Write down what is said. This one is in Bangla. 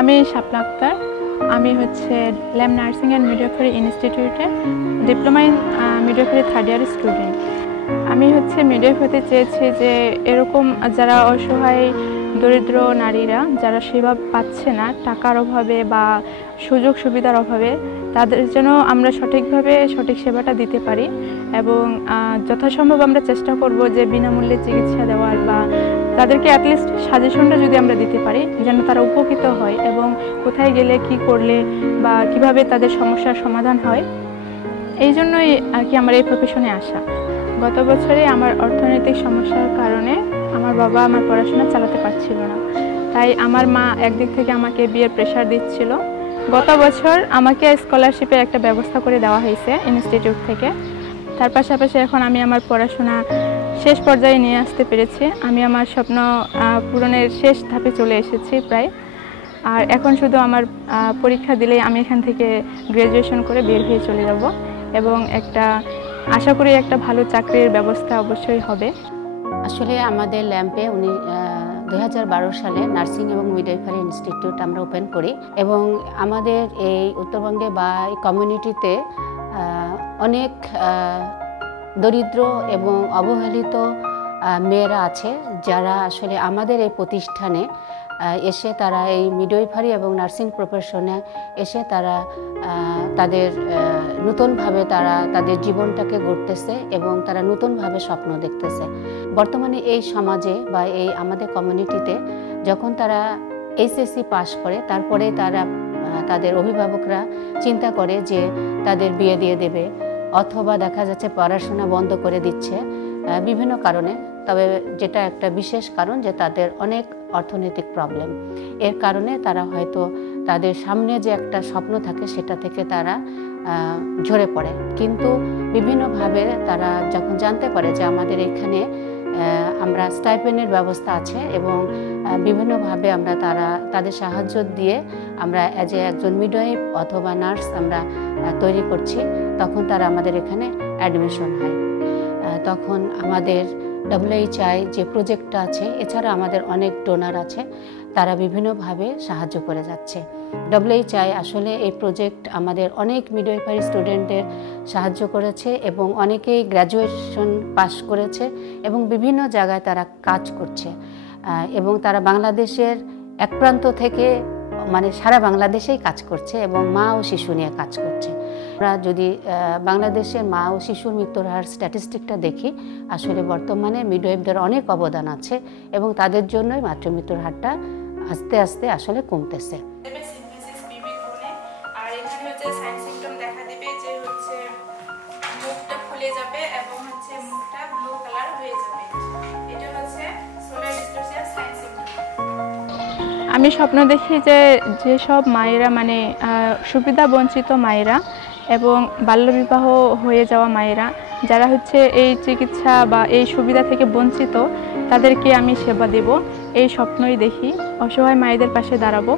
আমি শাপলা আক্তার। আমি হচ্ছে ল্যাম্প নার্সিং অ্যান্ড মিডওয়াইফারি ইনস্টিটিউটে diploma in midwifery third year student. আমি হচ্ছে মিডওয়াইফ হতে চেয়েছি যে এরকম যারা অসহায় দরিদ্র নারীরা যারা সেবা পাচ্ছে না টাকার অভাবে বা সুযোগ সুবিধার অভাবে, তাদের যেন আমরা সঠিকভাবে সঠিক সেবাটা দিতে পারি এবং যথাসম্ভব আমরা চেষ্টা করব যে বিনামূল্যে চিকিৎসা দেওয়ার বা তাদেরকে অ্যাটলিস্ট সাজেশনটা যদি আমরা দিতে পারি যেন তারা উপকৃত হয় এবং কোথায় গেলে কি করলে বা কিভাবে তাদের সমস্যার সমাধান হয়। এই জন্যই আর কি আমার এই প্রফেশনে আসা। গত বছরে আমার অর্থনৈতিক সমস্যার কারণে আমার বাবা আমার পড়াশোনা চালাতে পারছিল না, তাই আমার মা একদিক থেকে আমাকে বিয়ের প্রেশার দিচ্ছিল। গত বছর আমাকে স্কলারশিপের একটা ব্যবস্থা করে দেওয়া হয়েছে ইনস্টিটিউট থেকে। তার পাশাপাশি এখন আমি আমার পড়াশোনা শেষ পর্যায়ে নিয়ে আসতে পেরেছি। আমি আমার স্বপ্ন পূরণের শেষ ধাপে চলে এসেছি প্রায়। আর এখন শুধু আমার পরীক্ষা দিলেই আমি এখান থেকে গ্র্যাজুয়েশন করে বের হয়ে চলে যাব এবং আশা করি একটা ভালো চাকরির ব্যবস্থা অবশ্যই হবে। আসলে আমাদের ল্যাম্পে 2012 সালে নার্সিং এবং মিডওয়াইফারি ইনস্টিটিউট আমরা ওপেন করি এবং আমাদের এই উত্তরবঙ্গে বা এই কমিউনিটিতে অনেক দরিদ্র এবং অবহেলিত মেয়েরা আছে যারা আসলে আমাদের এই প্রতিষ্ঠানে এসে তারা এই মিডওয়াইফারি এবং নার্সিং প্রফেশনে এসে তারা তাদের নতুনভাবে তাদের জীবনটাকে গড়তেছে এবং তারা নতুনভাবে স্বপ্ন দেখতেছে। বর্তমানে এই সমাজে বা এই আমাদের কমিউনিটিতে যখন তারা এইচএসসি পাস করে তারপরে তাদের অভিভাবকরা চিন্তা করে যে তাদের বিয়ে দিয়ে দেবে অথবা দেখা যাচ্ছে পড়াশোনা বন্ধ করে দিচ্ছে বিভিন্ন কারণে। তবে যেটা একটা বিশেষ কারণ যে তাদের অনেক অর্থনৈতিক প্রবলেম, এর কারণে তারা হয়তো তাদের সামনে যে একটা স্বপ্ন থাকে সেটা থেকে তারা ঝরে পড়ে। কিন্তু বিভিন্নভাবে তারা যখন জানতে পারে যে আমাদের এখানে আমরা স্টাইপেন্ডের ব্যবস্থা আছে এবং বিভিন্নভাবে আমরা তাদের সাহায্য দিয়ে আমরা একজন মিডওয়াইফ অথবা নার্স আমরা তৈরি করছি, তখন তারা আমাদের এখানে অ্যাডমিশন হয়। তখন আমাদের WHI যে প্রজেক্টটা আছে, এছাড়া আমাদের অনেক ডোনার আছে, তারা বিভিন্নভাবে সাহায্য করে যাচ্ছে। WHI আসলে এই প্রজেক্ট আমাদের অনেক মিডওয়াইফারি স্টুডেন্টদের সাহায্য করেছে এবং অনেকেই গ্র্যাজুয়েশন পাস করেছে এবং বিভিন্ন জায়গায় তারা কাজ করছে এবং তারা বাংলাদেশের এক প্রান্ত থেকে সারা বাংলাদেশেই কাজ করছে এবং মা ও শিশু নিয়ে কাজ করছে। আমরা যদি বাংলাদেশের মা ও শিশুর মৃত্যুর হার স্ট্যাটিস্টিকটা দেখি, আসলে বর্তমানে মিডওয়াইফদের অনেক অবদান আছে এবং তাদের জন্যই মাতৃমৃত্যুর হারটা আস্তে আস্তে আসলে কমতেছে। আমি স্বপ্ন দেখি যে যেসব মায়েরা সুবিধা বঞ্চিত মায়েরা এবং বাল্যবিবাহ হয়ে যাওয়া মায়েরা যারা হচ্ছে এই চিকিৎসা বা এই সুবিধা থেকে বঞ্চিত, তাদেরকে আমি সেবা দেব, এই স্বপ্নই দেখি। অসহায় মায়েদের পাশে দাঁড়াবো।